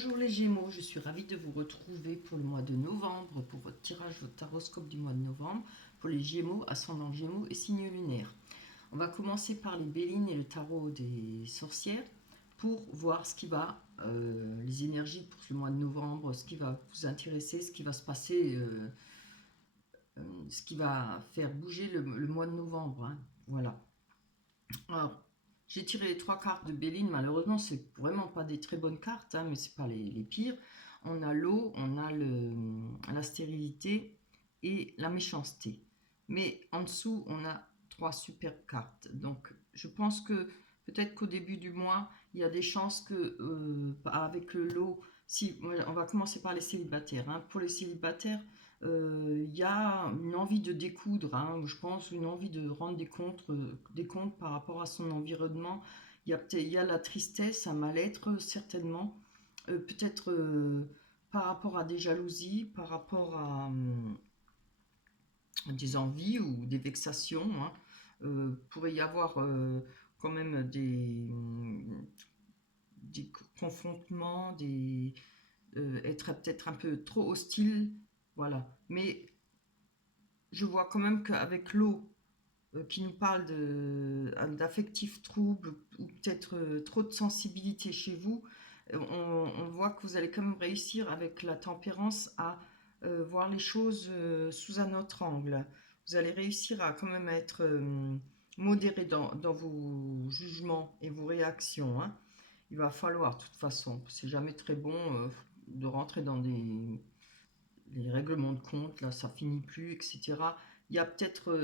Bonjour les Gémeaux, je suis ravie de vous retrouver pour le mois de novembre, pour votre tirage, votre taroscope du mois de novembre, pour les Gémeaux, ascendant Gémeaux et signe lunaire. On va commencer par les Bélines et le tarot des sorcières pour voir ce qui va, les énergies pour le mois de novembre, ce qui va vous intéresser, ce qui va se passer, ce qui va faire bouger le mois de novembre. Hein. Voilà. Alors, j'ai tiré les 3 cartes de Béline. Malheureusement, c'est vraiment pas des très bonnes cartes, hein, mais c'est pas les pires. On a l'eau, on a la stérilité et la méchanceté. Mais en dessous, on a 3 superbes cartes. Donc, je pense que peut-être qu'au début du mois, il y a des chances que, avec le lot, si on va commencer par les célibataires. Hein. Pour les célibataires, il y a une envie de découdre, hein, je pense, une envie de rendre des comptes par rapport à son environnement. Il y a la tristesse, un mal-être, certainement. Peut-être par rapport à des jalousies, par rapport à des envies ou des vexations. Hein. Pourrait y avoir quand même des confrontements, être peut-être un peu trop hostile. Voilà. Mais je vois quand même qu'avec l'eau qui nous parle d'affectifs troubles ou peut-être trop de sensibilité chez vous, on voit que vous allez quand même réussir avec la tempérance à voir les choses sous un autre angle. Vous allez réussir à quand même être modéré dans vos jugements et vos réactions. Hein. Il va falloir, de toute façon, c'est jamais très bon de rentrer dans les règlements de compte, là, ça finit plus, etc. Il y a peut-être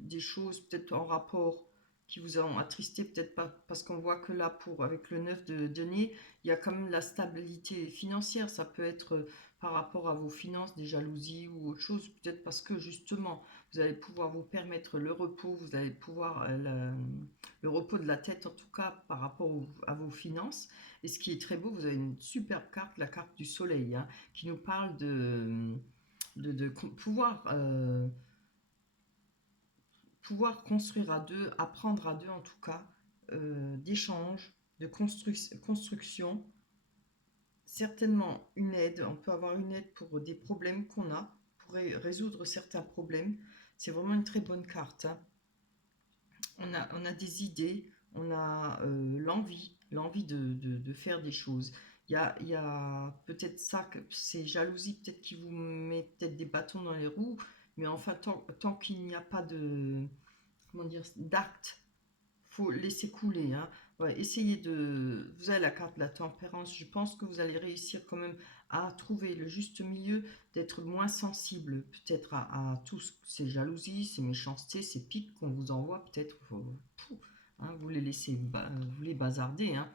des choses, peut-être en rapport, qui vous ont attristé, peut-être pas, parce qu'on voit que là, avec le 9 de denier, il y a quand même la stabilité financière. Ça peut être par rapport à vos finances, des jalousies ou autre chose, peut-être parce que justement, vous allez pouvoir vous permettre le repos, vous allez pouvoir le repos de la tête, en tout cas, par rapport à vos finances. Et ce qui est très beau, vous avez une superbe carte, la carte du soleil, hein, qui nous parle de pouvoir, pouvoir construire à deux, apprendre à deux en tout cas, d'échanges, de construction. Certainement une aide, on peut avoir une aide pour des problèmes qu'on a, pour résoudre certains problèmes. C'est vraiment une très bonne carte. Hein. On a des idées, on a l'envie de faire des choses. Il y a peut-être ça, ces jalousies peut-être qui vous met peut-être des bâtons dans les roues, mais enfin tant qu'il n'y a pas de, comment dire, d'acte, faut laisser couler. Hein. Ouais, essayez de, vous avez la carte de la tempérance, je pense que vous allez réussir quand même à trouver le juste milieu, d'être moins sensible peut-être à tous ces jalousies, ces méchancetés, ces pics qu'on vous envoie, peut-être hein, vous les laissez, vous les bazarder. Hein.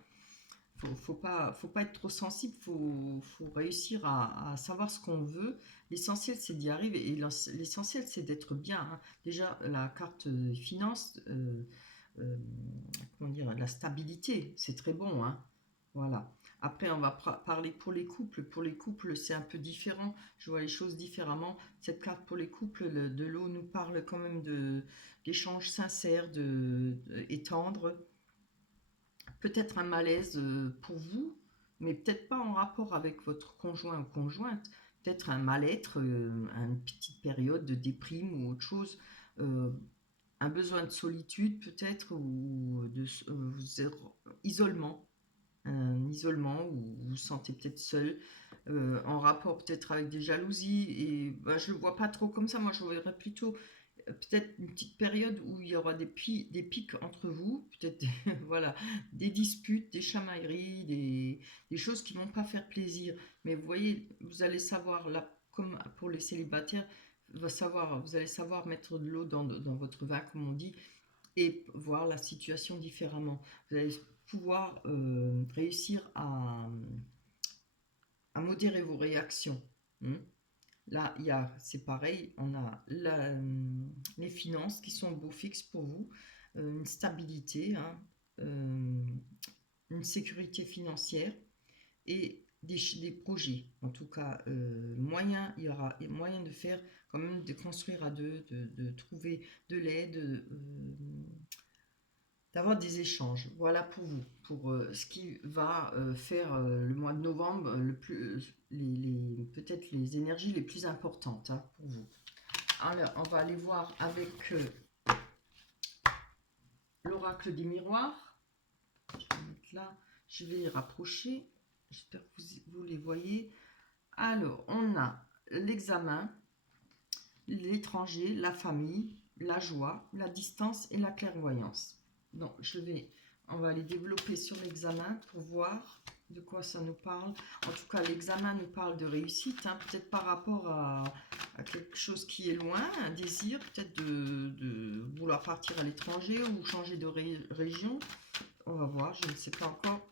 Faut pas être trop sensible, faut réussir à savoir ce qu'on veut. L'essentiel c'est d'y arriver et l'essentiel c'est d'être bien. Hein. Déjà la carte finance, euh, comment dire, la stabilité, c'est très bon. Hein. Voilà. Après, on va parler pour les couples. Pour les couples, c'est un peu différent. Je vois les choses différemment. Cette carte pour les couples de l'eau nous parle quand même d'échanges sincères et tendres. Peut-être un malaise pour vous, mais peut-être pas en rapport avec votre conjoint ou conjointe. Peut-être un mal-être, une petite période de déprime ou autre chose. Euh, un besoin de solitude peut-être ou de isolement, un isolement où vous vous sentez peut-être seul, en rapport peut-être avec des jalousies et bah, je le vois pas trop comme ça, moi je verrais plutôt peut-être une petite période où il y aura des pics entre vous, peut-être voilà, des disputes, des chamailleries, des choses qui vont pas faire plaisir, mais vous voyez, vous allez savoir là, comme pour les célibataires, vous allez savoir mettre de l'eau dans votre vin, comme on dit, et voir la situation différemment. Vous allez pouvoir réussir à modérer vos réactions. Hein. Là, c'est pareil, on a les finances qui sont beau fixe pour vous, une stabilité, hein, euh, une sécurité financière et des projets. En tout cas, il y aura moyen de faire quand même, de construire à deux, de trouver de l'aide, d'avoir des échanges. Voilà pour vous, pour ce qui va faire le mois de novembre, le plus, peut-être les énergies les plus importantes hein, pour vous. Alors, on va aller voir avec l'oracle des miroirs. Je vais mettre là, je vais les rapprocher. J'espère que vous les voyez. Alors, on a l'examen, l'étranger, la famille, la joie, la distance et la clairvoyance. Donc, on va aller développer sur l'examen pour voir de quoi ça nous parle. En tout cas, l'examen nous parle de réussite, hein, peut-être par rapport à quelque chose qui est loin, un désir, peut-être de vouloir partir à l'étranger ou changer de région. On va voir, je ne sais pas encore.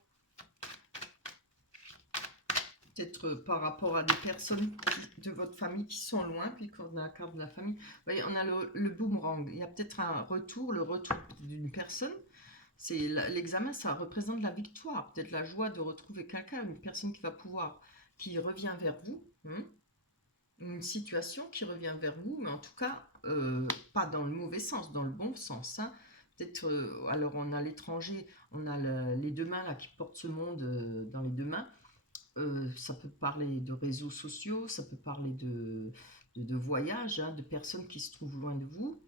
Peut-être par rapport à des personnes de votre famille qui sont loin, puis qu'on a la carte de la famille. Vous voyez, on a le boomerang. Il y a peut-être un retour, le retour d'une personne. C'est l'examen, ça représente la victoire, peut-être la joie de retrouver quelqu'un, une personne qui revient vers vous, hein, une situation qui revient vers vous, mais en tout cas, pas dans le mauvais sens, dans le bon sens. Hein. Peut-être, alors on a l'étranger, on a les deux mains là qui portent ce monde dans les deux mains. Ça peut parler de réseaux sociaux, ça peut parler de voyages, hein, de personnes qui se trouvent loin de vous.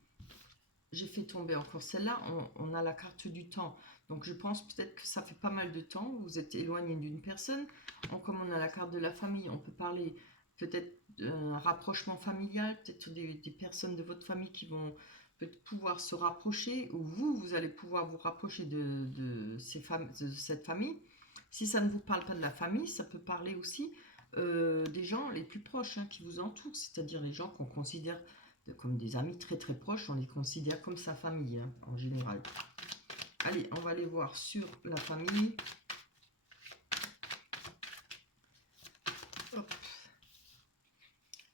J'ai fait tomber encore celle-là, on a la carte du temps. Donc je pense peut-être que ça fait pas mal de temps, vous êtes éloigné d'une personne. Comme on a la carte de la famille, on peut parler peut-être d'un rapprochement familial, peut-être des personnes de votre famille qui vont peut-être pouvoir se rapprocher, ou vous allez pouvoir vous rapprocher de cette famille. Si ça ne vous parle pas de la famille, ça peut parler aussi des gens les plus proches hein, qui vous entourent, c'est-à-dire les gens qu'on considère comme des amis très très proches, on les considère comme sa famille hein, en général. Allez, on va aller voir sur la famille. Hop.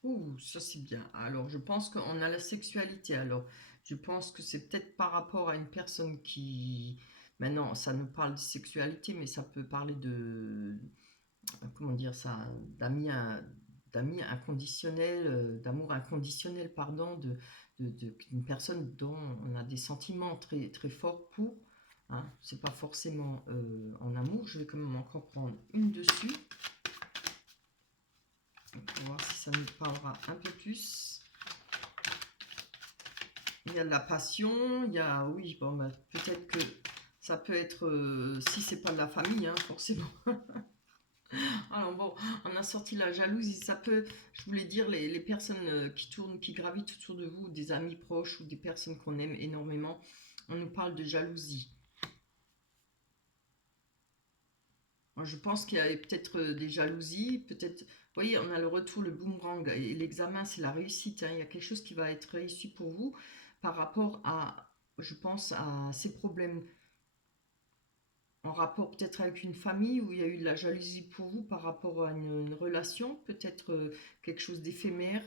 Ouh, ça c'est bien. Alors, je pense qu'on a la sexualité. Alors, je pense que c'est peut-être par rapport à une personne qui... Maintenant, ça nous parle de sexualité, mais ça peut parler de... Comment dire ça? D'amis inconditionnels, d'amour inconditionnel, pardon, d'une personne dont on a des sentiments très, très forts pour. Hein, c'est pas forcément en amour. Je vais quand même encore prendre une dessus. Pour voir si ça nous parlera un peu plus. Il y a de la passion, il y a, oui, bon, bah, peut-être que ça peut être, si c'est pas de la famille, hein, forcément. Alors bon, on a sorti la jalousie, ça peut, je voulais dire, les personnes qui tournent, qui gravitent autour de vous, des amis proches ou des personnes qu'on aime énormément, on nous parle de jalousie. Moi, je pense qu'il y a peut-être des jalousies, peut-être, vous voyez, on a le retour, le boomerang, et l'examen, c'est la réussite, hein. Il y a quelque chose qui va être réussi pour vous par rapport à, je pense, à ces problèmes en rapport peut-être avec une famille où il y a eu de la jalousie pour vous par rapport à une relation, peut-être quelque chose d'éphémère,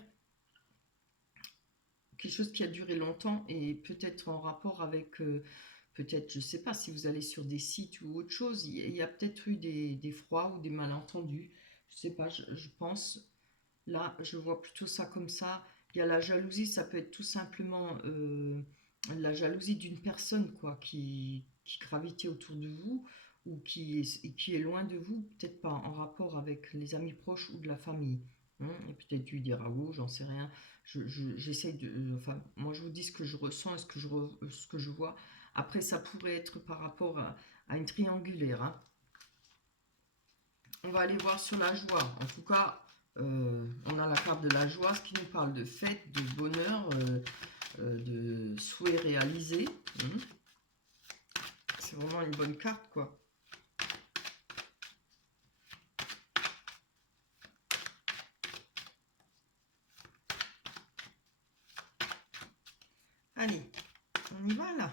quelque chose qui a duré longtemps et peut-être en rapport avec, peut-être, je ne sais pas, si vous allez sur des sites ou autre chose, il y a peut-être eu des froids ou des malentendus, je ne sais pas, je pense, là, je vois plutôt ça comme ça. Il y a la jalousie, ça peut être tout simplement la jalousie d'une personne quoi, qui gravitait autour de vous ou qui est loin de vous, peut-être pas en rapport avec les amis proches ou de la famille. Hein, et peut-être lui dire ah oui, j'en sais rien. J'essaye de. Enfin, moi je vous dis ce que je ressens et ce que je vois. Après, ça pourrait être par rapport à une triangulaire. Hein. On va aller voir sur la joie. En tout cas, on a la carte de la joie, ce qui nous parle de fête, de bonheur, de souhaits réalisés. C'est vraiment une bonne carte, quoi. Allez, on y va là.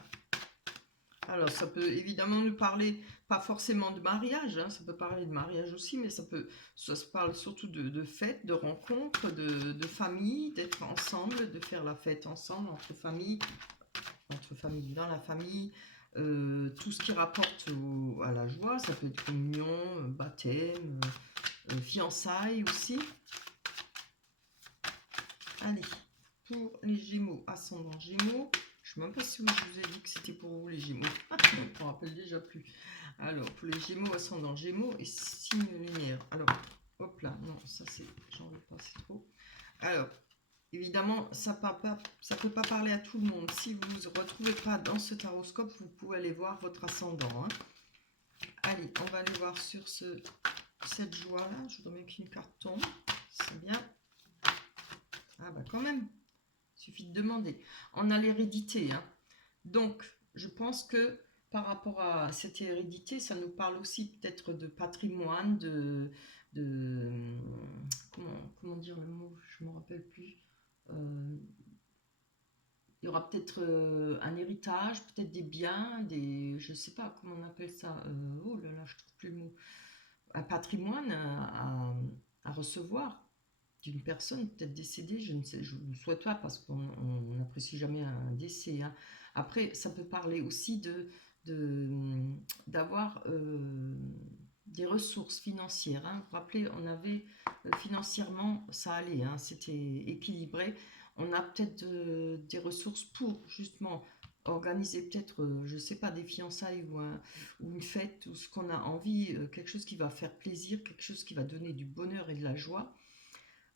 Alors, ça peut évidemment nous parler, pas forcément de mariage, hein, ça peut parler de mariage aussi, mais ça se parle surtout de fêtes, de rencontres, de famille, d'être ensemble, de faire la fête ensemble, entre famille, dans la famille, tout ce qui rapporte à la joie, ça peut être communion, baptême, fiançailles aussi. Allez, pour les Gémeaux, ascendant Gémeaux, je sais même pas si je vous ai dit que c'était pour vous les Gémeaux. Je ne me rappelle déjà plus. Alors, pour les Gémeaux, ascendant Gémeaux et signe lunaire. Alors, hop là, non, ça c'est, j'en veux pas, c'est trop. Alors, évidemment, ça peut pas parler à tout le monde. Si vous ne vous retrouvez pas dans ce taroscope, vous pouvez aller voir votre ascendant. Hein. Allez, on va aller voir sur cette joie-là. Je voudrais bien qu'une carte tombe. C'est bien. Ah bah quand même, il suffit de demander. On a l'hérédité. Hein. Donc, je pense que par rapport à cette hérédité, ça nous parle aussi peut-être de patrimoine, de comment dire le mot, je ne me rappelle plus. Il y aura peut-être un héritage, peut-être des biens, je ne sais pas comment on appelle ça. Oh là là, je trouve plus le mot. Un patrimoine à recevoir d'une personne peut-être décédée, je ne sais, je ne souhaite pas parce qu'on n'apprécie jamais un décès. Hein. Après, ça peut parler aussi d'avoir des ressources financières. Hein. Vous vous rappelez, on avait financièrement, ça allait, hein, c'était équilibré. On a peut-être des ressources pour justement organiser peut-être, je ne sais pas, des fiançailles ou une fête, ou ce qu'on a envie, quelque chose qui va faire plaisir, quelque chose qui va donner du bonheur et de la joie.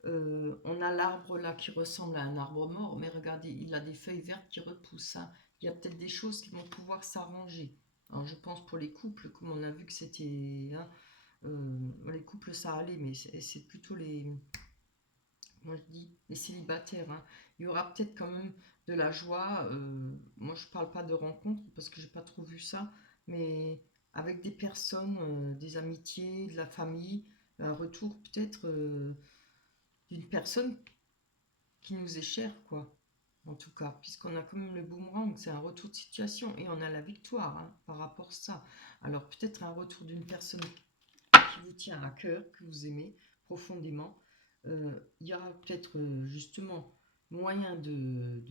On a l'arbre là qui ressemble à un arbre mort, mais regardez, il a des feuilles vertes qui repoussent. Hein. Il y a peut-être des choses qui vont pouvoir s'arranger. Alors je pense pour les couples, comme on a vu que c'était... Hein, les couples ça allait, mais c'est plutôt moi je dis les célibataires. Hein. Il y aura peut-être quand même de la joie. Moi je parle pas de rencontres parce que j'ai pas trop vu ça, mais avec des personnes, des amitiés, de la famille, un retour peut-être d'une personne qui nous est chère, quoi. En tout cas, puisqu'on a quand même le boomerang, c'est un retour de situation et on a la victoire hein, par rapport à ça. Alors peut-être un retour d'une personne qui vous tient à cœur, que vous aimez profondément. Il y aura peut-être justement moyen de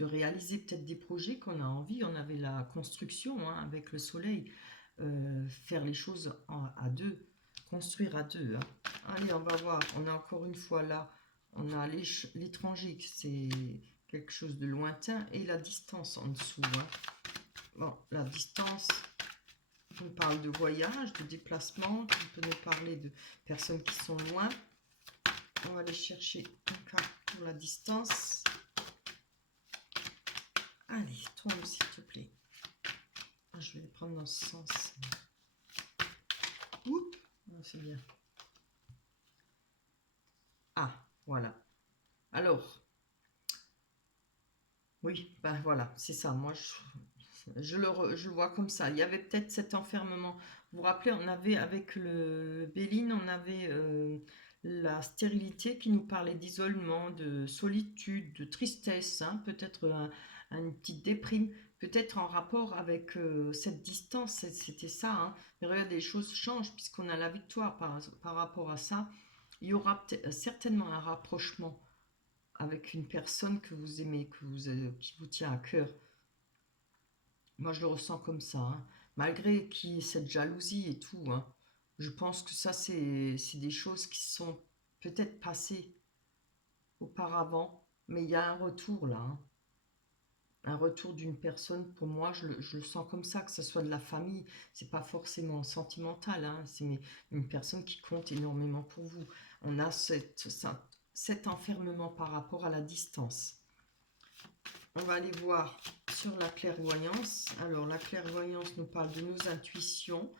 réaliser peut-être des projets qu'on a envie. On avait la construction hein, avec le soleil, faire les choses à deux, construire à deux. Hein. Allez, on va voir. On a encore une fois là, on a l'étranger, c'est quelque chose de lointain, et la distance en dessous. Hein. Bon, la distance, on parle de voyage, de déplacement, on peut nous parler de personnes qui sont loin. On va aller chercher une carte pour la distance. Allez, tombe s'il te plaît. Je vais les prendre dans ce sens. Oups, c'est bien. Ah, voilà. Alors, oui, ben voilà, c'est ça. Moi, je vois comme ça. Il y avait peut-être cet enfermement. Vous vous rappelez, on avait avec le Béline, on avait la stérilité qui nous parlait d'isolement, de solitude, de tristesse, hein, peut-être une petite déprime, peut-être en rapport avec cette distance. C'était ça. Hein. Mais regardez, les choses changent puisqu'on a la victoire par rapport à ça. Il y aura certainement un rapprochement avec une personne que vous aimez, qui vous tient à cœur. Moi, je le ressens comme ça. Hein. Malgré qu'il y ait cette jalousie et tout, hein, je pense que ça, c'est des choses qui sont peut-être passées auparavant, mais il y a un retour là. Hein. Un retour d'une personne, pour moi, je le sens comme ça, que ce soit de la famille, c'est pas forcément sentimental, hein, c'est une personne qui compte énormément pour vous. On a cet enfermement par rapport à la distance. On va aller voir sur la clairvoyance. Alors, la clairvoyance nous parle de nos intuitions,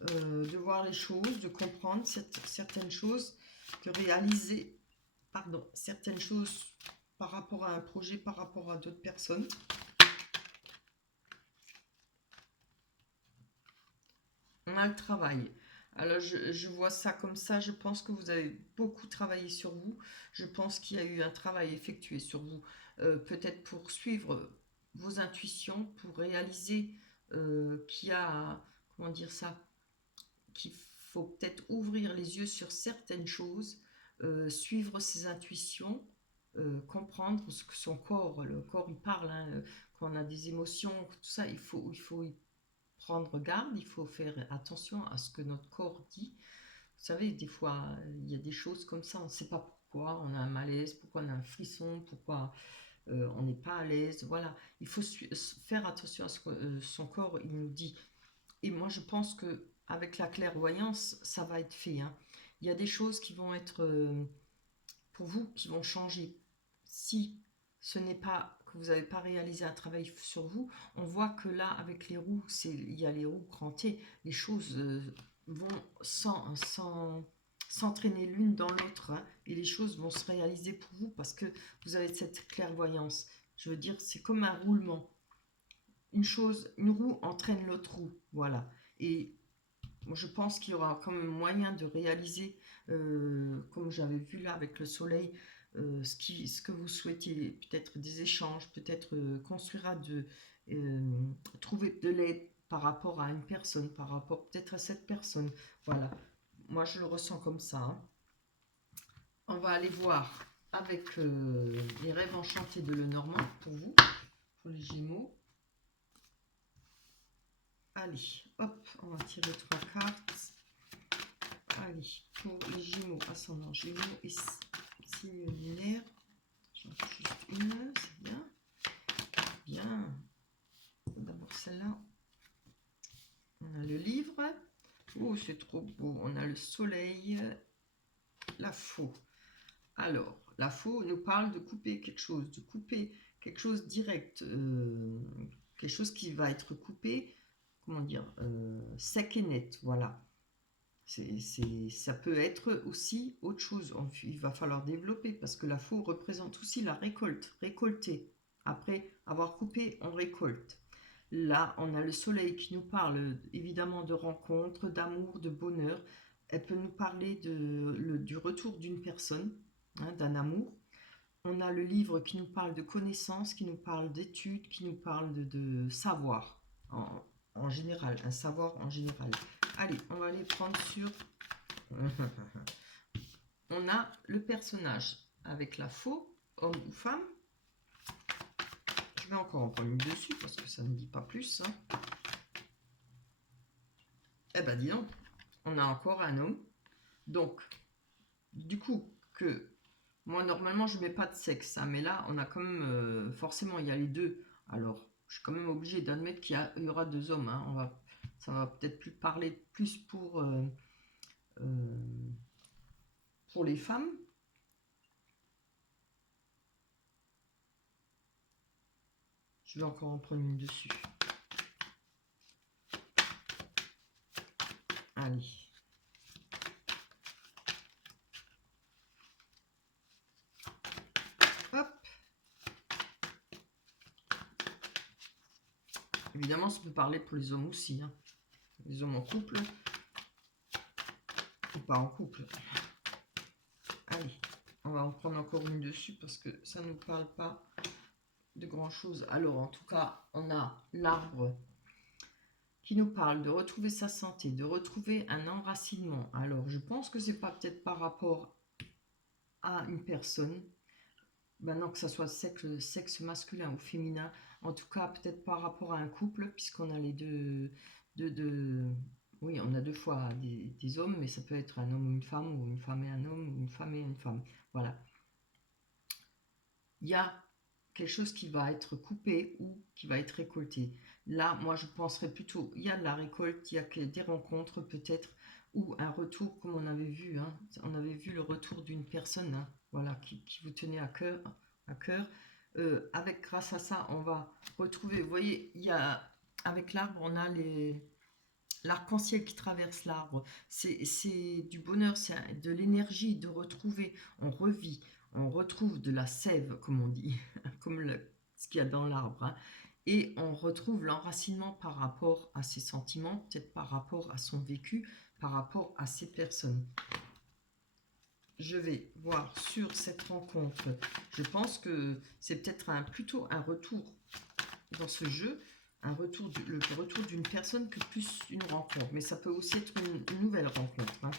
de voir les choses, de comprendre certaines choses, de réaliser certaines choses par rapport à un projet, par rapport à d'autres personnes. On a le travail. Alors, je vois ça comme ça. Je pense que vous avez beaucoup travaillé sur vous. Je pense qu'il y a eu un travail effectué sur vous. Peut-être pour suivre vos intuitions, pour réaliser qu'il y a, comment dire ça, qu'il faut peut-être ouvrir les yeux sur certaines choses, suivre ses intuitions, comprendre ce que son corps, le corps il parle, hein, quand on a des émotions, tout ça, il faut y prendre garde, il faut faire attention à ce que notre corps dit. Vous savez, des fois, il y a des choses comme ça, on ne sait pas pourquoi, on a un malaise, pourquoi on a un frisson, pourquoi on n'est pas à l'aise. Voilà, il faut faire attention à ce que son corps il nous dit. Et moi, je pense que avec la clairvoyance, ça va être fait, hein. Il y a des choses qui vont être pour vous qui vont changer. Si ce n'est pas que vous n'avez pas réalisé un travail sur vous, on voit que là, avec les roues, il y a les roues crantées, les choses vont s'entraîner l'une dans l'autre, hein, et les choses vont se réaliser pour vous parce que vous avez cette clairvoyance. Je veux dire, c'est comme un roulement. Une roue entraîne l'autre roue, voilà. Et je pense qu'il y aura quand même moyen de réaliser, comme j'avais vu là avec le soleil, ce que vous souhaitez, peut-être des échanges, peut-être euh, trouver de l'aide par rapport à une personne, par rapport peut-être à cette personne. Voilà, moi je le ressens comme ça, hein. On va aller voir avec les rêves enchantés de Lenormand pour vous, pour les Gémeaux. Allez, hop, on va tirer 3 cartes. Allez, pour les Gémeaux, ascendant Gémeaux et signe lunaire. J'en fais juste une, c'est bien. Bien. D'abord celle-là. On a le livre. Oh, c'est trop beau. On a le soleil. La faux. Alors, la faux nous parle de couper quelque chose, de couper quelque chose direct. Quelque chose qui va être coupé, comment dire, sec et net, voilà. Ça peut être aussi autre chose. Il va falloir développer parce que la faux représente aussi la récolte, récolter. Après avoir coupé, on récolte. Là, on a le soleil qui nous parle évidemment de rencontres, d'amour, de bonheur. Elle peut nous parler du retour d'une personne, hein, d'un amour. On a le livre qui nous parle de connaissances, qui nous parle d'études, qui nous parle de savoir en général, un savoir en général. Allez, on va aller prendre sur... On a le personnage avec la faux, homme ou femme. Je vais encore en prendre une dessus parce que ça ne dit pas plus, hein. Eh ben dis donc, on a encore un homme. Donc, du coup, que moi normalement je mets pas de sexe, hein, mais là on a quand même, forcément il y a les deux. Alors, je suis quand même obligée d'admettre qu'il y aura deux hommes, hein. Ça va peut-être plus parler plus pour les femmes. Je vais encore en prendre une dessus. Allez. Hop. Évidemment, ça peut parler pour les hommes aussi, hein. Les hommes en couple. Ou pas en couple. Allez. On va en prendre encore une dessus parce que ça ne nous parle pas de grand chose. Alors, en tout cas, on a l'arbre qui nous parle de retrouver sa santé, de retrouver un enracinement. Alors, je pense que c'est pas peut-être par rapport à une personne, maintenant que ça soit sexe masculin ou féminin, en tout cas peut-être par rapport à un couple, puisqu'on a les oui, on a deux fois des hommes, mais ça peut être un homme ou une femme et un homme, ou une femme et une femme. Voilà. Il y a quelque chose qui va être coupé ou qui va être récolté. Là, moi, je penserais plutôt, il y a de la récolte, il y a des rencontres peut-être, ou un retour, comme on avait vu, hein. On avait vu le retour d'une personne, hein, voilà, qui vous tenait à cœur. À cœur. Grâce à ça, on va retrouver, vous voyez, avec l'arbre, on a l'arc-en-ciel qui traverse l'arbre. C'est du bonheur, c'est de l'énergie de retrouver, on revit. On retrouve de la sève, comme on dit, comme ce qu'il y a dans l'arbre, hein. Et on retrouve l'enracinement par rapport à ses sentiments, peut-être par rapport à son vécu, par rapport à ses personnes. Je vais voir sur cette rencontre. Je pense que c'est peut-être plutôt un retour dans ce jeu, le retour d'une personne que plus une rencontre. Mais ça peut aussi être une nouvelle rencontre, hein. De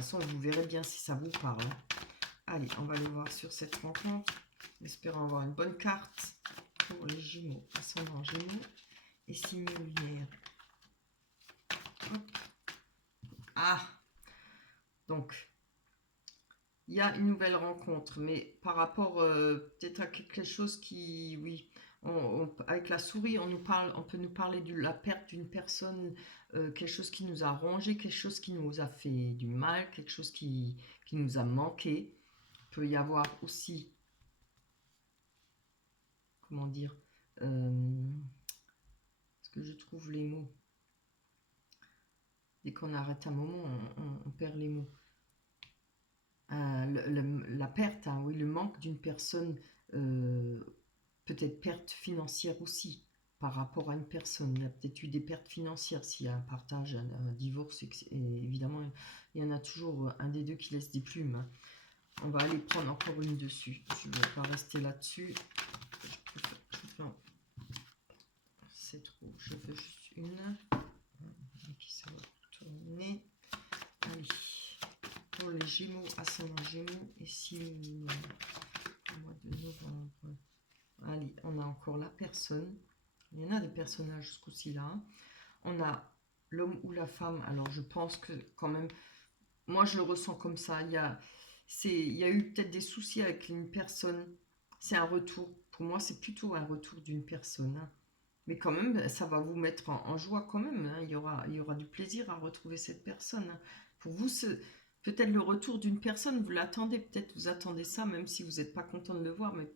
toute façon, vous verrez bien si ça vous parle, hein. Allez, on va aller voir sur cette rencontre. Espérons avoir une bonne carte pour les Gémeaux, ascendant Gémeaux et signe lunaire. Hop. Ah, donc, il y a une nouvelle rencontre, mais par rapport peut-être à quelque chose qui, oui, avec la souris, on peut nous parler de la perte d'une personne, quelque chose qui nous a rongé, quelque chose qui nous a fait du mal, quelque chose qui nous a manqué. Il peut y avoir aussi, comment dire, est-ce que je trouve les mots? Dès qu'on arrête un moment, on perd les mots. La perte, hein, oui, le manque d'une personne, euh, peut-être perte financière aussi par rapport à une personne. Il y a peut-être eu des pertes financières s'il y a un partage, un divorce, et évidemment, il y en a toujours un des deux qui laisse des plumes. On va aller prendre encore une dessus. Je ne vais pas rester là-dessus. C'est trop. Je veux juste une. Qui ça va tourner. Allez. Pour les Gémeaux, ascendant Gémeaux et 6 mois de novembre. Allez, on a encore la personne. Il y en a des personnages ce coup-ci là. On a l'homme ou la femme. Alors je pense que quand même, moi je le ressens comme ça. Il y a eu peut-être des soucis avec une personne. C'est un retour. Pour moi, c'est plutôt un retour d'une personne, hein. Mais quand même, ça va vous mettre en joie quand même, hein. Il y aura du plaisir à retrouver cette personne, hein. Pour vous, peut-être le retour d'une personne, vous l'attendez, peut-être vous attendez ça, même si vous n'êtes pas content de le voir, mais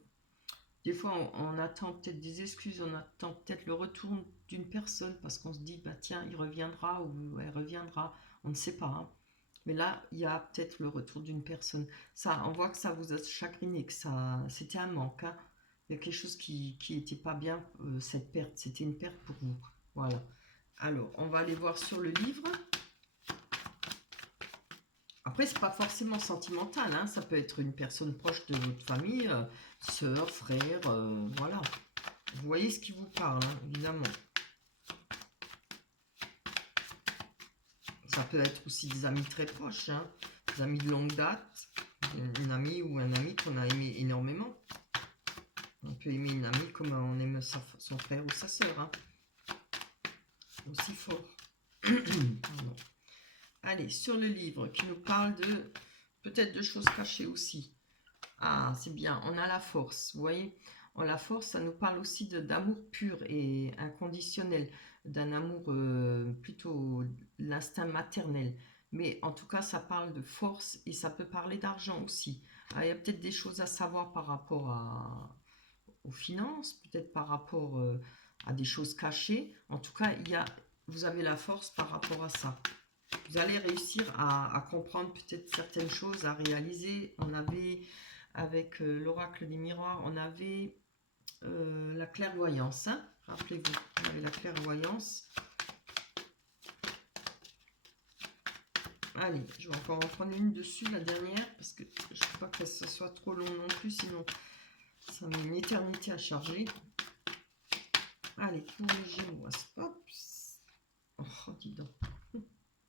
des fois on attend peut-être des excuses, on attend peut-être le retour d'une personne parce qu'on se dit, bah tiens, il reviendra ou elle reviendra, on ne sait pas, hein. Mais là, il y a peut-être le retour d'une personne. Ça, on voit que ça vous a chagriné, que ça, c'était un manque, hein. Il y a quelque chose qui était pas bien, cette perte. C'était une perte pour vous. Voilà. Alors, on va aller voir sur le livre. Après, c'est pas forcément sentimental, hein. Ça peut être une personne proche de votre famille, sœur, frère, voilà. Vous voyez ce qui vous parle, hein, évidemment. Ça peut être aussi des amis très proches, hein, des amis de longue date, une amie ou un ami qu'on a aimé énormément. On peut aimer une amie comme on aime son frère ou sa sœur, hein. Aussi fort. Allez, sur le livre qui nous parle de peut-être de choses cachées aussi. Ah, c'est bien, on a la force, vous voyez. La force, ça nous parle aussi d'amour pur et inconditionnel, d'un amour plutôt l'instinct maternel. Mais en tout cas, ça parle de force et ça peut parler d'argent aussi. Ah, il y a peut-être des choses à savoir par rapport aux finances, peut-être par rapport à des choses cachées. En tout cas, vous avez la force par rapport à ça. Vous allez réussir à comprendre peut-être certaines choses, à réaliser. On avait, avec l'oracle des miroirs, on avait la clairvoyance, hein. Rappelez-vous, on avait la clairvoyance. Allez, je vais encore en prendre une dessus, la dernière, parce que je ne veux pas que ça soit trop long non plus, sinon ça met une éternité à charger. Allez, pour les Gémeaux, hop. Oh, dis donc.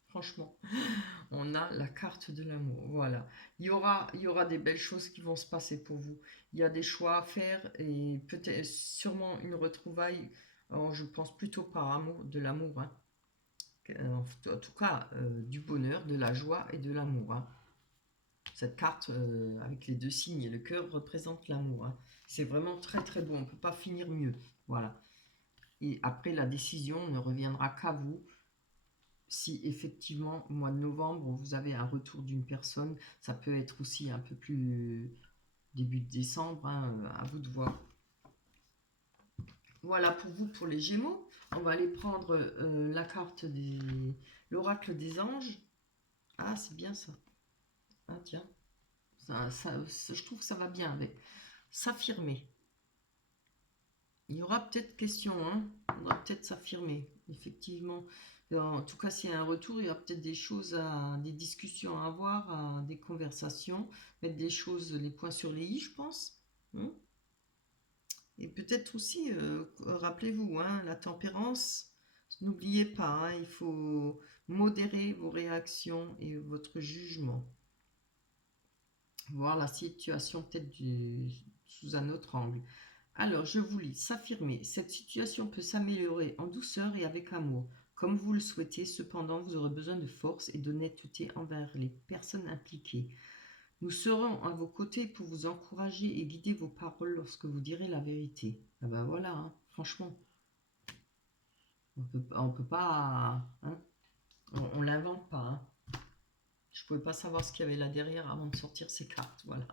Franchement, on a la carte de l'amour. Voilà. Il y aura des belles choses qui vont se passer pour vous. Il y a des choix à faire et peut-être sûrement une retrouvaille. Alors, je pense plutôt par amour, de l'amour, hein. En tout cas, du bonheur, de la joie et de l'amour, hein. Cette carte avec les deux signes et le cœur représente l'amour, hein. C'est vraiment très très bon. On ne peut pas finir mieux. Voilà. Et après, la décision ne reviendra qu'à vous. Si effectivement, au mois de novembre, vous avez un retour d'une personne, ça peut être aussi un peu plus début de décembre, hein, à vous de voir. Voilà pour vous, pour les Gémeaux. On va aller prendre la carte de l'oracle des anges. Ah, c'est bien ça. Ah, tiens. Je trouve que ça va bien avec. S'affirmer. Il y aura peut-être question, hein. On va peut-être s'affirmer, effectivement. En tout cas, s'il y a un retour, il y a peut-être des choses, des discussions à avoir, des conversations, mettre des choses, les points sur les i, je pense, hein. Et peut-être aussi, rappelez-vous, hein, la tempérance, n'oubliez pas, hein, il faut modérer vos réactions et votre jugement. Voir la situation peut-être sous un autre angle. Alors, je vous lis, s'affirmer. Cette situation peut s'améliorer en douceur et avec amour, comme vous le souhaitez. Cependant, vous aurez besoin de force et d'honnêteté envers les personnes impliquées. Nous serons à vos côtés pour vous encourager et guider vos paroles lorsque vous direz la vérité. Ah ben voilà, hein, franchement, on peut pas, hein, on l'invente pas. Hein. Je pouvais pas savoir ce qu'il y avait là derrière avant de sortir ces cartes. Voilà.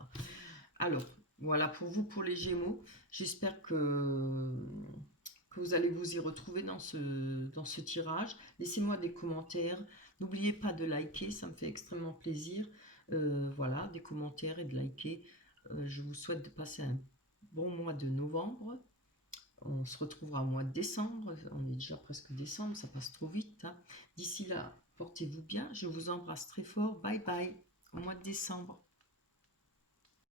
Alors, voilà pour vous, pour les Gémeaux. J'espère que vous allez vous y retrouver dans ce tirage. Laissez-moi des commentaires. N'oubliez pas de liker, ça me fait extrêmement plaisir. Voilà, des commentaires et de liker. Je vous souhaite de passer un bon mois de novembre. On se retrouvera au mois de décembre. On est déjà presque décembre, ça passe trop vite. Hein. D'ici là, portez-vous bien. Je vous embrasse très fort. Bye bye. Au mois de décembre.